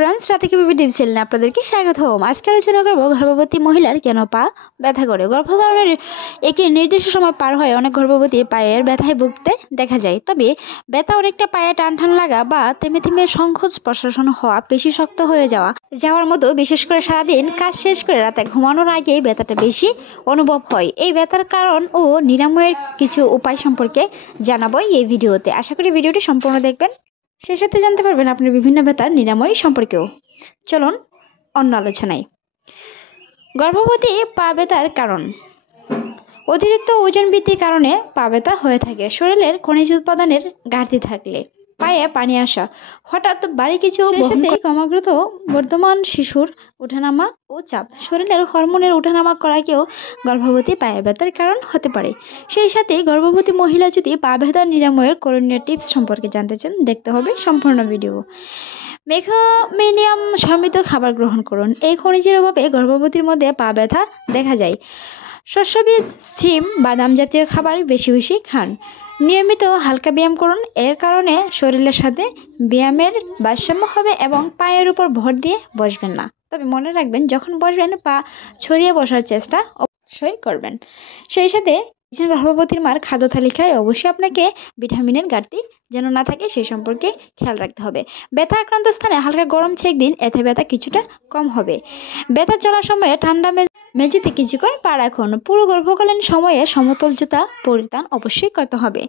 Friends, রাতে কিভাবে tips ছিলেন আপনাদেরকে স্বাগতম। আজকে আলোচনা করবো গর্ভবতী মহিলার কেন পা ব্যথা করে। গর্ভধারণের একটি নির্দিষ্ট সময় পার হয় অনেক গর্ভবতী পায়ের ব্যথায় ভুগতে দেখা যায়। তবে ব্যথা অনেকটা পায়ে টান টান লাগা বা থেমে থেমে সংকোচ প্রশাসন হওয়া, পেশি শক্ত হয়ে যাওয়ার মতো, বিশেষ করে সারাদিন কাজ শেষ করে রাতে ঘুমানোর আগেই ব্যথাটা বেশি অনুভব হয়। এই ব্যথার কারণ ও নিরাময়ের কিছু উপায় সম্পর্কে জানাবো এই ভিডিওতে। আশা করি ভিডিওটি সম্পূর্ণ দেখবেন, সেই সাথে জানতে পারবেন আপনার বিভিন্ন ব্যথার নিরাময় সম্পর্কেও। চলুন অন্য আলোচনায়। গর্ভবতী পা ব্যথার কারণ। অতিরিক্ত ওজন বৃদ্ধির কারণে পা ব্যথা হয়ে থাকে। শরীরের খনিজ উৎপাদনের ঘাটতি থাকলে, পায়ে পানি আসা, হঠাৎ বাড়ি কিছু, ক্রমাগত বর্তমান শিশুর ওঠানামা ও চাপ, শরীরের হরমোনের ওঠানামা করাকেও গর্ভবতী পায়ের ব্যথার কারণ হতে পারে। সেই সাথে গর্ভবতী মহিলা যদি পা ব্যথা নিরাময়ের করণীয় টিপস সম্পর্কে জানতে চান, দেখতে হবে সম্পূর্ণ ভিডিও। ম্যাগনেসিয়াম সমৃদ্ধ খাবার গ্রহণ করুন। এই খনিজের অভাবে গর্ভবতীর মধ্যে পা ব্যথা দেখা যায়। শস্যবীজ, শিম, বাদাম জাতীয় খাবার বেশি বেশি খান। নিয়মিত হালকা ব্যায়াম করুন। এর কারণে শরীরের সাথে ব্যায়ামের ভারসাম্য হবে এবং পায়ের উপর ভর দিয়ে বসবেন না। তবে মনে রাখবেন, যখন বসবেন পা ছড়িয়ে বসার চেষ্টা অবশ্যই করবেন। সেই সাথে গর্ভবতীর মার খাদ্য তালিকায় অবশ্যই আপনাকে ভিটামিনের ঘাটতি যেন না থাকে সেই সম্পর্কে খেয়াল রাখতে হবে। ব্যথা আক্রান্ত স্থানে হালকা গরম ছেঁক দিন, এতে ব্যথা কিছুটা কম হবে। ব্যথা চলার সময়ে ঠান্ডা মেঝেতে কিছুক্ষণ পা রাখুন। পুরো গর্ভকালীন সময়ে সমতল জুতা পরিধান অবশ্যই করতে হবে,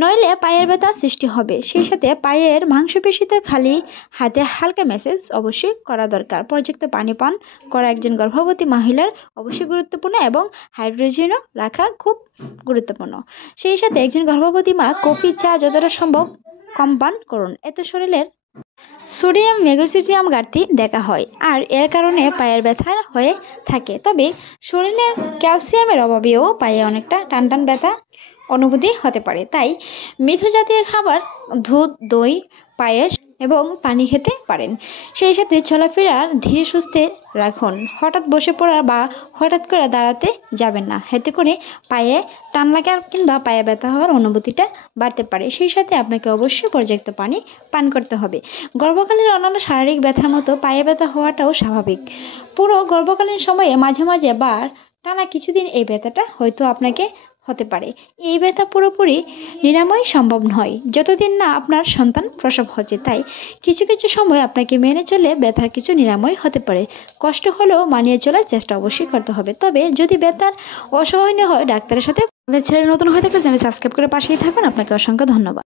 নইলে পায়ের ব্যথা সৃষ্টি হবে। সেই সাথে পায়ের মাংসপেশিতে খালি হাতে হালকা ম্যাসেজ অবশ্যই করা দরকার। পর্যাপ্ত পানি পান করা একজন গর্ভবতী মহিলার অবশ্যই গুরুত্বপূর্ণ এবং হাইড্রোজেনও রাখা খুব গুরুত্বপূর্ণ। সেই সাথে একজন গর্ভবতী মা কফি, চা যতটা সম্ভব কম পান করুন। এতে শরীরের সোডিয়াম, ম্যাগনেসিয়াম ঘাটতি দেখা হয় আর এর কারণে পায়ের ব্যথা হয়ে থাকে। তবে শরীরের ক্যালসিয়ামের অভাবেও পায়ে অনেকটা টান ব্যথা অনুভূতি হতে পারে। তাই মিঠু জাতীয় খাবার, দুধ, দই, পায়েস এবং পানি খেতে পারেন। সেই সাথে চলাফেরা ধীরে সুস্থে রাখুন। হঠাৎ বসে পড়া বা হঠাৎ করে দাঁড়াতে যাবেন না, এতে করে পায়ে টান লাগা কিংবা পায়ে ব্যথা হওয়ার অনুভূতিটা বাড়তে পারে। সেই সাথে আপনাকে অবশ্যই পর্যাপ্ত পানি পান করতে হবে। গর্ভকালীন অন্যান্য শারীরিক ব্যথার মতো পায়ে ব্যথা হওয়াটাও স্বাভাবিক। পুরো গর্ভকালীন সময়ে মাঝে মাঝে বা টানা কিছুদিন এই ব্যথাটা হয়তো আপনাকে হতে পারে। এই ব্যথা পুরোপুরি নিরাময় সম্ভব নয় যতদিন না আপনার সন্তান প্রসব হচ্ছে। তাই কিছু কিছু সময় আপনাকে মেনে চলে ব্যথার কিছু নিরাময় হতে পারে। কষ্ট হলেও মানিয়ে চলার চেষ্টা অবশ্যই করতে হবে। তবে যদি ব্যথার অসহনীয় হয়, ডাক্তারের সাথে চ্যানেল নতুন হয়ে থাকলে চ্যানেল সাবস্ক্রাইব করে পাশেই থাকুন। আপনাকে অসংখ্য ধন্যবাদ।